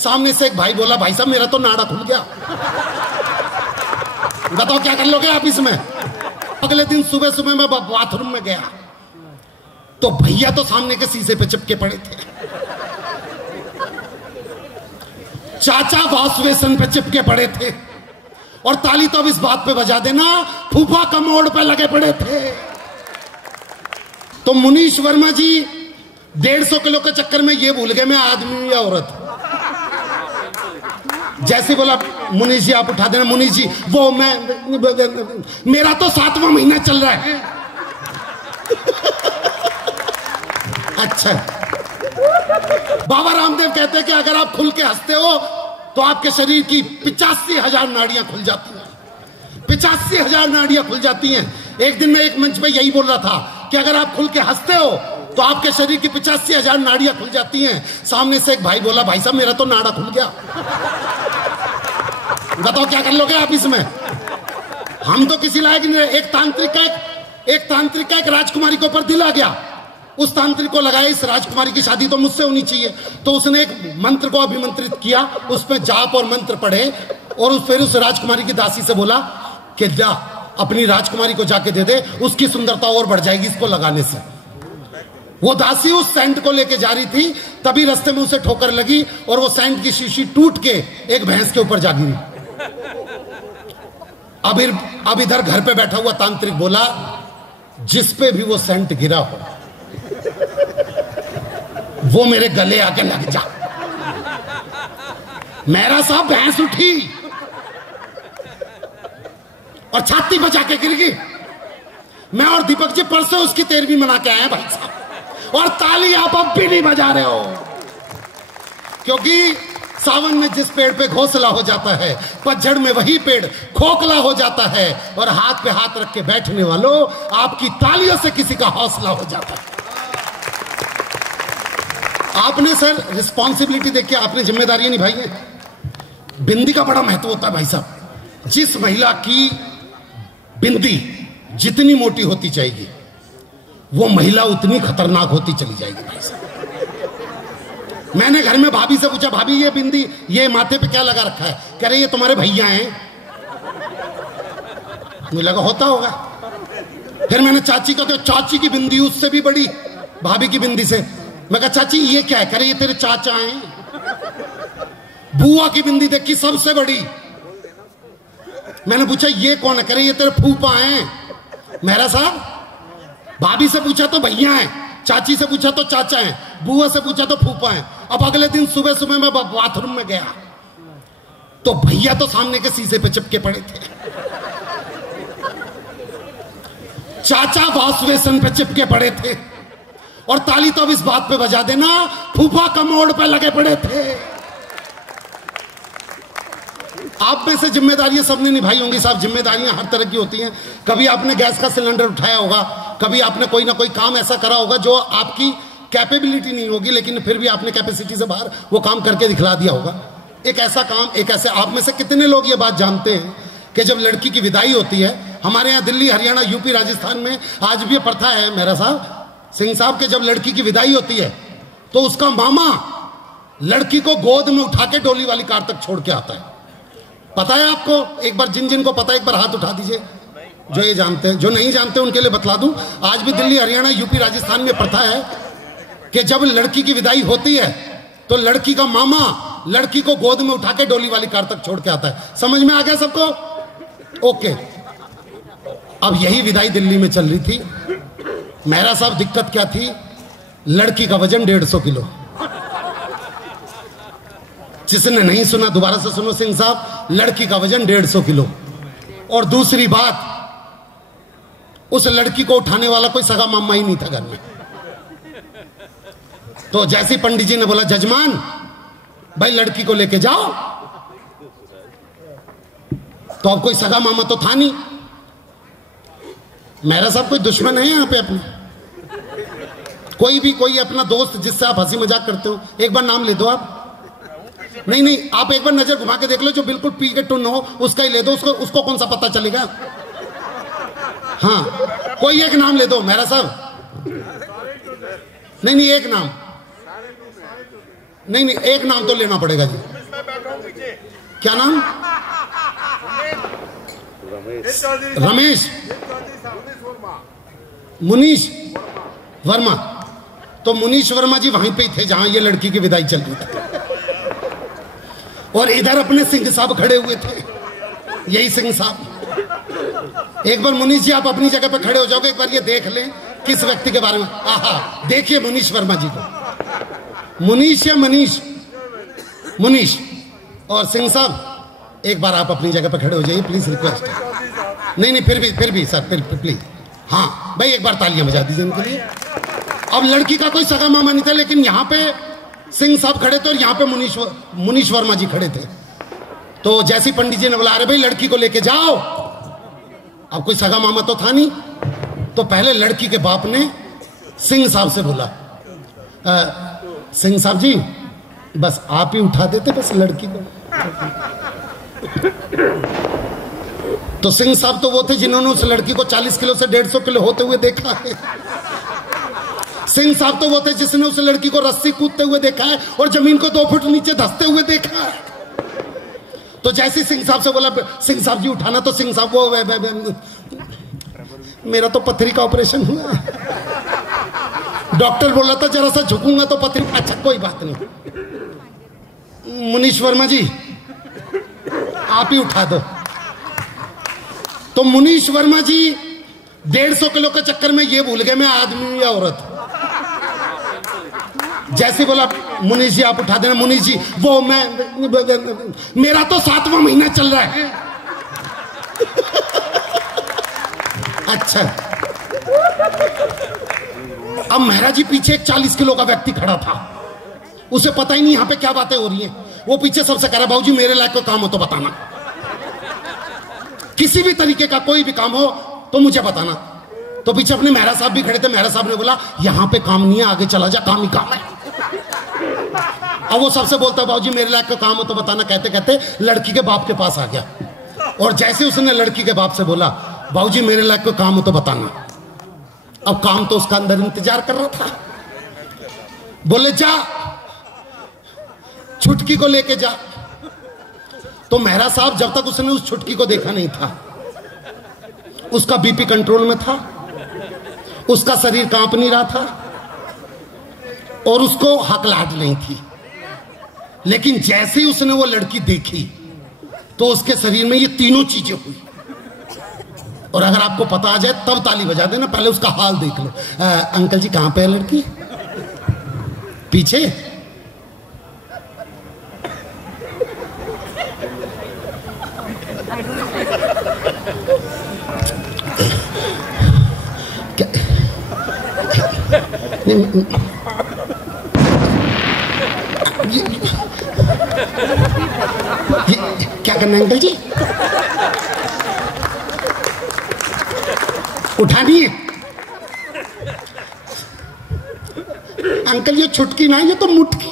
सामने से एक भाई बोला, भाई साहब मेरा तो नाड़ा खुल गया, बताओ क्या कर लोगे आप इसमें। अगले दिन सुबह सुबह मैं बाथरूम में गया तो भैया तो सामने के शीशे पे चिपके पड़े थे, चाचा वॉश बेसिन पे चिपके पड़े थे, और ताली तो अब इस बात पे बजा देना, फूफा कमोड पे लगे पड़े थे। तो मुनीश वर्मा जी 150 किलो के चक्कर में ये भूल गए मैं आदमी या औरत। जैसे बोला मुनीश जी आप उठा देना, मुनीश जी वो मैं मेरा तो 7वां महीना चल रहा है। अच्छा, बाबा रामदेव कहते हैं कि अगर आप खुल के हंसते हो तो आपके शरीर की 85,000 नाड़ियां खुल जाती हैं। 85,000 नाड़ियां खुल जाती हैं। एक दिन मैं एक मंच पे यही बोल रहा था कि अगर आप खुल के हंसते हो तो आपके शरीर की 85,000 नाड़ियां खुल जाती हैं। सामने से एक भाई बोला, भाई साहब मेरा तो नाड़ा खुल गया, बताओ क्या कर लोगे आप इसमें। हम तो किसी लायक नहीं। एक तांत्रिक का एक राजकुमारी के ऊपर दिल आ गया, उस तांत्रिक को लगाया इस राजकुमारी की शादी तो मुझसे होनी चाहिए, तो उसने एक मंत्र को अभिमंत्रित किया, उसमें जाप और मंत्र पढ़े, और फिर उस राजकुमारी की दासी से बोला कि जा अपनी राजकुमारी को जाके दे दे, उसकी सुंदरता और बढ़ जाएगी इसको लगाने से। वो दासी उस सेंट को लेके जा रही थी, तभी रास्ते में उसे ठोकर लगी और वो सेंट की शीशी टूट के एक भैंस के ऊपर जा गिरी। अब इधर घर पे बैठा हुआ तांत्रिक बोला, जिस पे भी वो सेंट गिरा हो वो मेरे गले आके लग जा। मेरा साहब भैंस उठी और छाती बचा के गिर गई। मैं और दीपक जी परसों उसकी 13वीं मना के आए हैं भाई साहब, और ताली आप अब भी नहीं बजा रहे हो, क्योंकि सावन में जिस पेड़ पे घोंसला हो जाता है, पतझड़ में वही पेड़ खोखला हो जाता है, और हाथ पे हाथ रख के बैठने वालों आपकी तालियों से किसी का हौसला हो जाता है। आपने सर रिस्पॉन्सिबिलिटी देखिए, आपने जिम्मेदारियां निभाई हैं। बिंदी का बड़ा महत्व होता है भाई साहब। जिस महिला की बिंदी जितनी मोटी होती जाएगी वो महिला उतनी खतरनाक होती चली जाएगी भाई साहब। मैंने घर में भाभी से पूछा, भाभी ये बिंदी ये माथे पे क्या लगा रखा है? कह रहे ये तुम्हारे भैया हैं। मुझे लगा होता होगा। फिर मैंने चाची को कहा, चाची की बिंदी उससे भी बड़ी भाभी की बिंदी से। मैं कहा चाची ये क्या है? कह रहे ये तेरे चाचा हैं। बुआ की बिंदी देखी सबसे बड़ी। मैंने पूछा ये कौन है? कह रहे ये तेरे फूफा हैं। मेरा साहब भाभी से पूछा तो भैया हैं, चाची से पूछा तो चाचा हैं, बुआ से पूछा तो फूफा हैं। अब अगले दिन सुबह सुबह मैं बाथरूम में गया तो भैया तो सामने के शीशे पे चिपके पड़े थे, चाचा वॉश बेसिन पे चिपके पड़े थे, और ताली तो अब इस बात पे बजा देना, फूफा कमोड पे लगे पड़े थे। आप में से जिम्मेदारियां सबने निभाई होंगी साहब। जिम्मेदारियां हर तरह की होती हैं। कभी आपने गैस का सिलेंडर उठाया होगा, कभी आपने कोई ना कोई काम ऐसा करा होगा जो आपकी कैपेबिलिटी नहीं होगी, लेकिन फिर भी आपने कैपेसिटी से बाहर वो काम करके दिखला दिया होगा। एक ऐसा काम, एक ऐसे, आप में से कितने लोग ये बात जानते हैं कि जब लड़की की विदाई होती है, हमारे यहाँ दिल्ली, हरियाणा, यूपी, राजस्थान में आज भी ये प्रथा है मेरा साहब, सिंह साहब, के जब लड़की की विदाई होती है तो उसका मामा लड़की को गोद में उठा के डोली वाली कार तक छोड़ के आता है। पता है आपको? एक बार जिन को पता है एक बार हाथ उठा दीजिए, जो ये जानते हैं। जो नहीं जानते उनके लिए बतला दूं, आज भी दिल्ली, हरियाणा, यूपी, राजस्थान में प्रथा है कि जब लड़की की विदाई होती है तो लड़की का मामा लड़की को गोद में उठा के डोली वाली कार तक छोड़ के आता है। समझ में आ गया सबको? ओके। अब यही विदाई दिल्ली में चल रही थी। मेरा साहब दिक्कत क्या थी? लड़की का वजन 150 किलो। जिसने नहीं सुना दोबारा से सुनो सिंह साहब, लड़की का वजन 150 किलो। और दूसरी बात, उस लड़की को उठाने वाला कोई सगा मामा ही नहीं था घर में। तो जैसे पंडित जी ने बोला, जजमान भाई लड़की को लेके जाओ, तो अब कोई सगा मामा तो था नहीं। मेरा साहब कोई दुश्मन है यहाँ पे अपना? कोई अपना दोस्त जिससे आप हंसी मजाक करते हो, एक बार नाम ले दो आप। नहीं, आप एक बार नजर घुमा के देख लो, जो बिल्कुल पी के टुन हो उसका ही ले दो। उसको कौन सा पता चलेगा? हाँ, कोई एक नाम ले दो मेरा साहब। नहीं, एक नाम नहीं नहीं, एक नाम तो लेना पड़ेगा जी। क्या नाम? रमेश मुनीश वर्मा। तो मुनीश वर्मा जी वहीं पे थे जहां ये लड़की की विदाई चल रही थी, और इधर अपने सिंह साहब खड़े हुए थे, यही सिंह साहब। एक बार मुनीश जी आप अपनी जगह पे खड़े हो जाओगे, एक बार ये देख लें किस व्यक्ति के बारे में। आहा, देखिए मुनीश वर्मा जी को। मुनीश या मनीष? मुनीश। और सिंह साहब एक बार आप अपनी जगह पे खड़े हो जाइए प्लीज, रिक्वेस्ट है। नहीं नहीं, फिर भी सर, फिर प्लीज। हाँ भाई, एक बार तालियां बजा दीजिए इनके लिए। अब लड़की का कोई सगा मामा नहीं था, लेकिन यहाँ पे सिंह साहब खड़े थे और यहाँ पे मुनीश वर्मा जी खड़े थे। तो जैसे पंडित जी ने बोला, अरे भाई लड़की को लेके जाओ, अब कोई सगा मामा तो था नहीं, तो पहले लड़की के बाप ने सिंह साहब से बोला, सिंह साहब जी बस आप ही उठा देते बस लड़की को। तो सिंह साहब तो वो थे जिन्होंने उस लड़की को 40 किलो से 150 किलो होते हुए देखा है। सिंह साहब तो वो थे जिसने उस लड़की को रस्सी कूदते हुए देखा है और जमीन को 2 फुट नीचे धंसते हुए देखा है। तो जैसे सिंह साहब से बोला, सिंह साहब जी उठाना, तो सिंह साहब वो मेरा तो पथरी का ऑपरेशन हुआ है, डॉक्टर बोला था जरा सा झुकूंगा तो पथरी। अच्छा कोई बात नहीं, मुनीश वर्मा जी आप ही उठा दो। तो मुनीश वर्मा जी 150 किलो के चक्कर में ये भूल गए मैं आदमी या औरत। जैसे बोला मुनीश जी आप उठा देना, मुनीश जी वो मेरा तो 7वां महीना चल रहा है। अच्छा, अब महाराज जी पीछे एक 40 किलो का व्यक्ति खड़ा था, उसे पता ही नहीं यहां पे क्या बातें हो रही हैं। वो पीछे सबसे कह रहा, बाबूजी मेरे लायक कोई काम हो तो बताना, किसी भी तरीके का कोई भी काम हो तो मुझे बताना। तो पीछे अपने मेहरा साहब भी खड़े थे, मेहरा साहब ने बोला यहां पे काम नहीं है, आगे चला जा, काम ही काम है। अब वो सबसे बोलता है, बाबूजी मेरे लायक कोई काम हो तो बताना, कहते कहते लड़की के बाप के पास आ गया। और जैसे उसने लड़की के बाप से बोला, बाबूजी मेरे लायक कोई काम हो तो बताना, अब काम तो उसका अंदर इंतजार कर रहा था। बोले जा छुटकी को लेके जा। तो मेहरा साहब जब तक उसने उस छुटकी को देखा नहीं था, उसका बीपी कंट्रोल में था, उसका शरीर कांप नहीं रहा था और उसको हकलाहट नहीं थी। लेकिन जैसे ही उसने वो लड़की देखी तो उसके शरीर में ये तीनों चीजें हुई। और अगर आपको पता आ जाए तब ताली बजा देना, पहले उसका हाल देख लो। अंकल जी कहां पे है लड़की? पीछे। क्या करना है अंकल जी? उठानी है अंकल, ये छुटकी ना, ये तो मुटकी,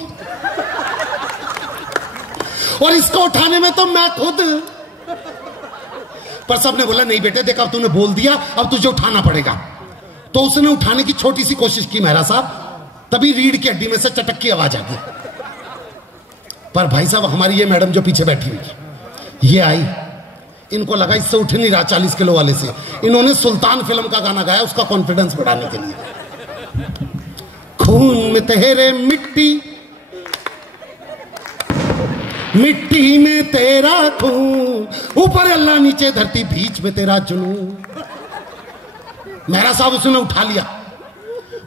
और इसको उठाने में तो मैं खुद। पर सबने बोला नहीं बेटे देख, अब तूने बोल दिया, अब तुझे उठाना पड़ेगा। तो उसने उठाने की छोटी सी कोशिश की मेहरा साहब, तभी रीढ़ की हड्डी में से चटक की आवाज आ गई। पर भाई साहब हमारी ये मैडम जो पीछे बैठी हुई, ये आई, इनको लगा इससे उठ नहीं रहा 40 किलो वाले से। इन्होंने सुल्तान फिल्म का गाना गाया उसका कॉन्फिडेंस बढ़ाने के लिए। खून में तेरे मिट्टी, मिट्टी में तेरा खून, ऊपर अल्लाह नीचे धरती, बीच में तेरा जुनून। मेहरा साहब उसने उठा लिया।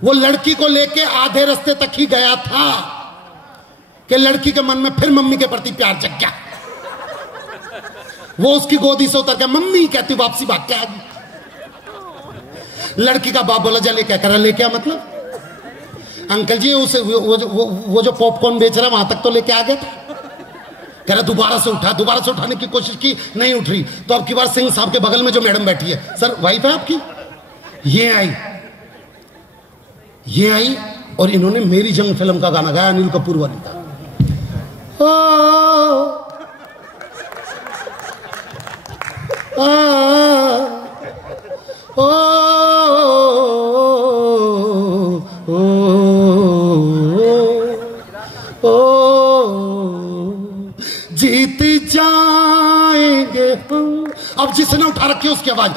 वो लड़की को लेके आधे रास्ते तक ही गया था कि लड़की के मन में फिर मम्मी के प्रति प्यार जग गया। वो उसकी गोदी से उतर के मम्मी कहती वापसी भाग के आ गई। लड़की का बाप बोला जा लेके करा, लेके आ मतलब अंकल जी उसे वो जो पॉपकॉर्न बेच रहा है वहां तक तो लेके आ गया था। कह रहा दोबारा से उठा, दोबारा से उठाने की कोशिश की, नहीं उठ रही। तो अब की बार सिंह साहब के बगल में जो मैडम बैठी है, सर वाइफ है आपकी, ये आई और इन्होंने मेरी जंग फिल्म का गाना गाया, अनिल कपूर वाली का। ओ जीत जाएंगे हम। अब जिसने उठा रखी है उसकी आवाज,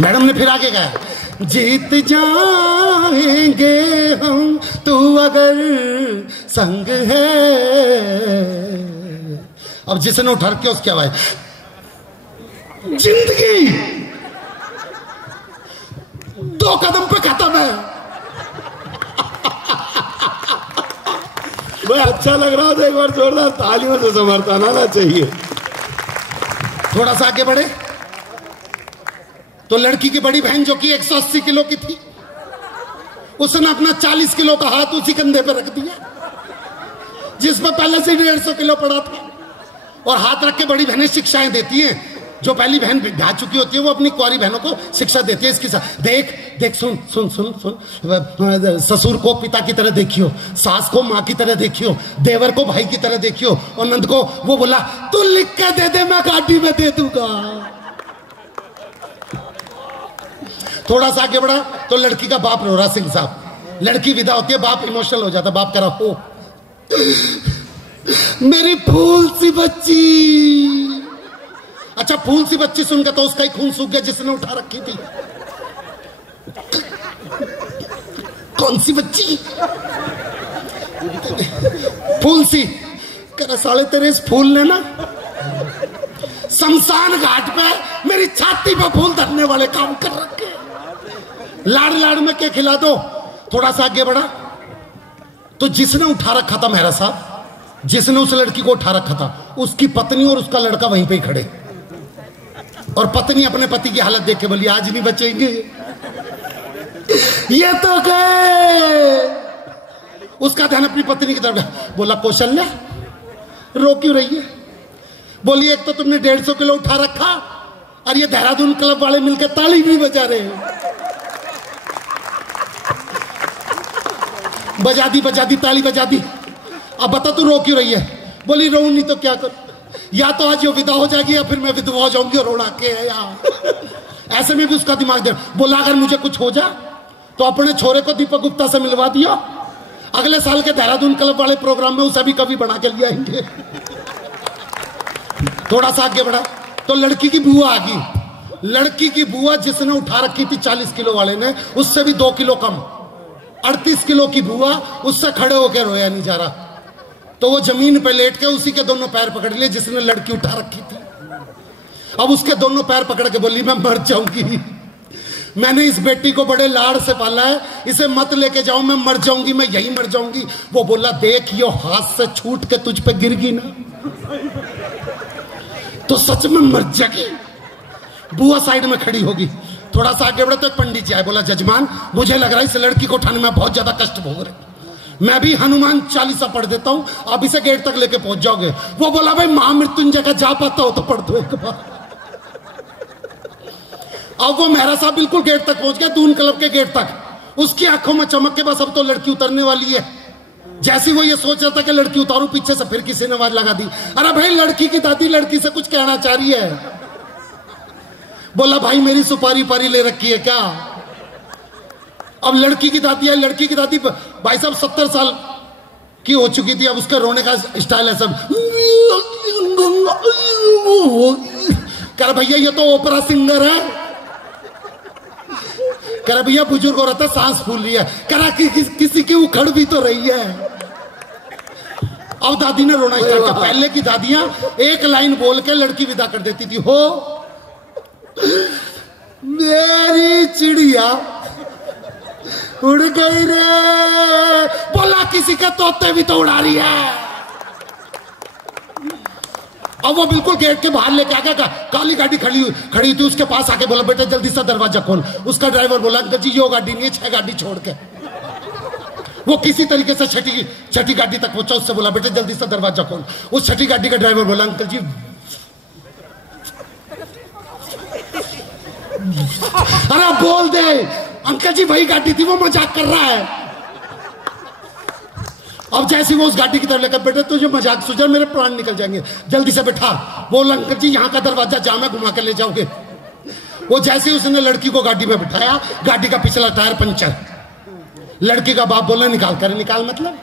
मैडम ने फिर आगे गाया, जीत जाएंगे हम तू अगर संग है। अब जिसने उठा रखी है उसकी आवाज, जिंदगी 2 कदम पे खत्म है। भाई अच्छा लग रहा है, एक बार जोरदार तालियों से समर्थन आना चाहिए। थोड़ा सा आगे बढ़े तो लड़की की बड़ी बहन जो कि 180 किलो की थी, उसने अपना 40 किलो का हाथ उसी कंधे पर रख दिया जिसमें पहले से 150 किलो पड़ा था, और हाथ रख के बड़ी बहनें शिक्षाएं देती हैं। जो पहली बहन ब्याह चुकी होती है वो अपनी कुंवारी बहनों को शिक्षा देती है इसके साथ, देख देख सुन सुन सुन सुन, ससुर को पिता की तरह देखियो, सास को माँ की तरह देखियो, देवर को भाई की तरह देखियो, और नंद को वो बोला तू लिख के दे दे मैं गाड़ी में दे दूंगा। थोड़ा सा आगे बढ़ा तो लड़की का बाप रो रहा, सिंह साहब। लड़की विदा होती है, बाप इमोशनल हो जाता, बाप कह रहा हो मेरी फूल सी बच्ची। अच्छा, फूल सी बच्ची सुनकर तो उसका ही खून सूख गया जिसने उठा रखी थी। कौन सी बच्ची? फूल सी। कह रहा साले तेरे इस फूल ने ना शमशान घाट पे मेरी छाती पे फूल धरने वाले काम कर रखे। लाड़ लाड़ में क्या खिला दो। थोड़ा सा आगे बढ़ा तो जिसने उठा रखा था मेहरा साहब, जिसने उस लड़की को उठा रखा था, उसकी पत्नी और उसका लड़का वहीं पे ही खड़े, और पत्नी अपने पति की हालत देख के बोली आज नहीं बचेंगे ये तो गए। उसका ध्यान अपनी पत्नी की तरफ गया, बोला कौशल्या रो क्यों रही है? बोली एक तो तुमने 150 किलो उठा रखा और ये देहरादून क्लब वाले मिलकर ताली भी बजा रहे हैं। बजा दी ताली बजा दी। अब बता तू रो क्यों रही है? बोली रो नहीं तो क्या कर, या तो आज ये विदा हो जाएगी या फिर मैं विधवा हो जाऊंगी और रोना के यार। ऐसे में भी उसका दिमाग दे। बोला अगर मुझे कुछ हो जा तो अपने छोरे को दीपक गुप्ता से मिलवा दिया, अगले साल के देहरादून क्लब वाले प्रोग्राम में उसे भी कभी बना के ले आएंगे। थोड़ा सा आगे बढ़ा तो लड़की की बुआ आ गई। लड़की की बुआ जिसने उठा रखी थी 40 किलो वाले ने, उससे भी 2 किलो कम, 38 किलो की बुआ, उससे खड़े होकर रोया नहीं जा रहा। तो वो जमीन पे लेट के उसी के दोनों पैर पकड़ लिए जिसने लड़की उठा रखी थी। अब उसके दोनों पैर पकड़ के बोली मैं मर जाऊंगी, मैंने इस बेटी को बड़े लाड़ से पाला है, इसे मत लेके जाओ, मैं मर जाऊंगी, मैं यही मर जाऊंगी। वो बोला देख यो हाथ से छूट के तुझ पे गिर गई ना तो सच में मर जाएगी। बुआ साइड में खड़ी होगी। थोड़ा सा आगे बढ़े तो एक पंडित जी आए, बोला जजमान मुझे लग रहा है इस लड़की को उठाने में बहुत ज्यादा कष्ट भोग रहे, मैं भी हनुमान चालीसा पढ़ देता हूं, आप इसे गेट तक लेके पहुंच जाओगे। वो बोला भाई महामृत्युंजय का जा पाता हो तो पढ़ दो एक बार। अब वो मेहरा साहब बिल्कुल गेट तक पहुंच गया, दून क्लब के गेट तक। उसकी आंखों में चमक के बस अब तो लड़की उतरने वाली है। जैसी वो ये सोच रहा था कि लड़की उतारू, पीछे से फिर किसी ने आवाज लगा दी, अरे भाई लड़की की दादी लड़की से कुछ कहना चाह रही है। बोला भाई मेरी सुपारी पारी ले रखी है क्या? अब लड़की की दादी है, लड़की की दादी भाई साहब 70 साल की हो चुकी थी। अब उसका रोने का स्टाइल है सब, कह रहा भैया ये तो ओपरा सिंगर है। कह रहा भैया बुजुर्ग हो रहा था, सांस फूल रही है। कह रहा किसी की उखड़ भी तो रही है। अब दादी ने रोना स्टार्ट किया। पहले की दादियां एक लाइन बोल के लड़की विदा कर देती थी, हो मेरी चिड़िया उड़ गई रे। बोला किसी के तोते भी तो उड़ा रही है। अब वो बिल्कुल गेट के बाहर लेके आ गया, काली गाड़ी खड़ी थी, उसके पास आके बोला बेटा जल्दी से दरवाजा खोल। उसका ड्राइवर बोला अंकल जी यो गाड़ी नहीं है, 6 गाड़ी छोड़ के। वो किसी तरीके से छठी गाड़ी तक पहुंचा, उससे बोला बेटा जल्दी से दरवाजा खोल। उस छठी गाड़ी का ड्राइवर बोला अंकल जी अरे बोल दे अंकल जी वही गाड़ी थी, वो मजाक कर रहा है। अब जैसे वो उस गाड़ी की तरफ लेकर बेटे तुझे मजाक सूझा, मेरे प्राण निकल जाएंगे, जल्दी से बैठा। बोल अंकल जी यहाँ का दरवाजा जाम है, घुमा कर ले जाओगे। वो जैसे उसने लड़की को गाड़ी में बिठाया, गाड़ी का पिछला टायर पंचर। लड़की का बाप बोला निकाल कर, निकाल मतलब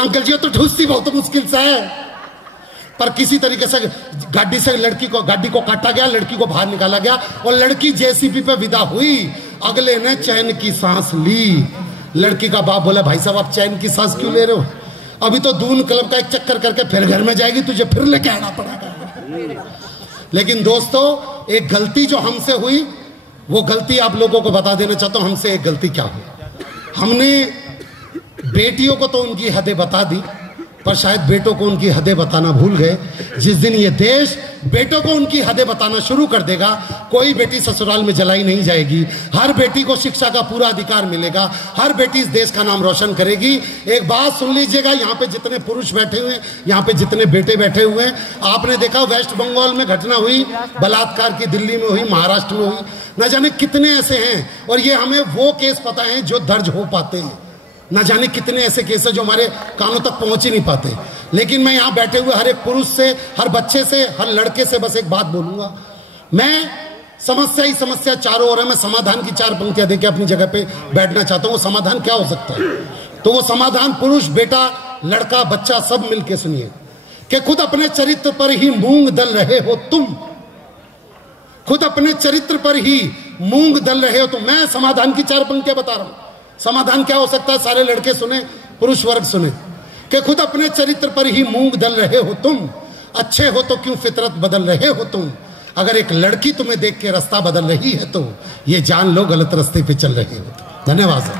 अंकल जी तो ठूसती बहुत मुश्किल से है, पर किसी तरीके से गाड़ी को काटा गया, लड़की को बाहर निकाला गया और लड़की जेसीबी पे विदा हुई। अगले ने चैन की सांस ली। लड़की का बाप बोला भाई साहब आप चैन की सांस क्यों ले रहे हो, अभी तो दून क्लब का एक चक्कर करके फिर घर में जाएगी, तुझे फिर लेके आना पड़ेगा। लेकिन दोस्तों एक गलती जो हमसे हुई, वो गलती आप लोगों को बता देना चाहता हूं। हमसे एक गलती क्या हुई, हमने बेटियों को तो उनकी हदें बता दी, पर शायद बेटों को उनकी हदें बताना भूल गए। जिस दिन ये देश बेटों को उनकी हदें बताना शुरू कर देगा, कोई बेटी ससुराल में जलाई नहीं जाएगी, हर बेटी को शिक्षा का पूरा अधिकार मिलेगा, हर बेटी इस देश का नाम रोशन करेगी। एक बात सुन लीजिएगा, यहाँ पे जितने पुरुष बैठे हुए हैं, यहाँ पे जितने बेटे बैठे हुए हैं, आपने देखा वेस्ट बंगाल में घटना हुई, बलात्कार की दिल्ली में हुई, महाराष्ट्र में हुई, न जाने कितने ऐसे हैं। और ये हमें वो केस पता है जो दर्ज हो पाते हैं, न जाने कितने ऐसे केस हैं जो हमारे कानों तक पहुंच ही नहीं पाते। लेकिन मैं यहां बैठे हुए हर एक पुरुष से, हर बच्चे से, हर लड़के से बस एक बात बोलूंगा, मैं समस्या ही समस्या चारों ओर है, मैं समाधान की 4 पंक्तियां देके अपनी जगह पे बैठना चाहता हूं। वो समाधान क्या हो सकता है, तो वो समाधान पुरुष, बेटा, लड़का, बच्चा सब मिलके सुनिए कि खुद अपने चरित्र पर ही मूंग दल रहे हो तुम, खुद अपने चरित्र पर ही मूंग दल रहे हो तुम। मैं समाधान की 4 पंक्तियां बता रहा हूं। समाधान क्या हो सकता है, सारे लड़के सुने, पुरुष वर्ग सुने, कि खुद अपने चरित्र पर ही मूंग दल रहे हो तुम, अच्छे हो तो क्यों फितरत बदल रहे हो तुम, अगर एक लड़की तुम्हें देख के रास्ता बदल रही है तो ये जान लो गलत रास्ते पे चल रहे हो। धन्यवाद।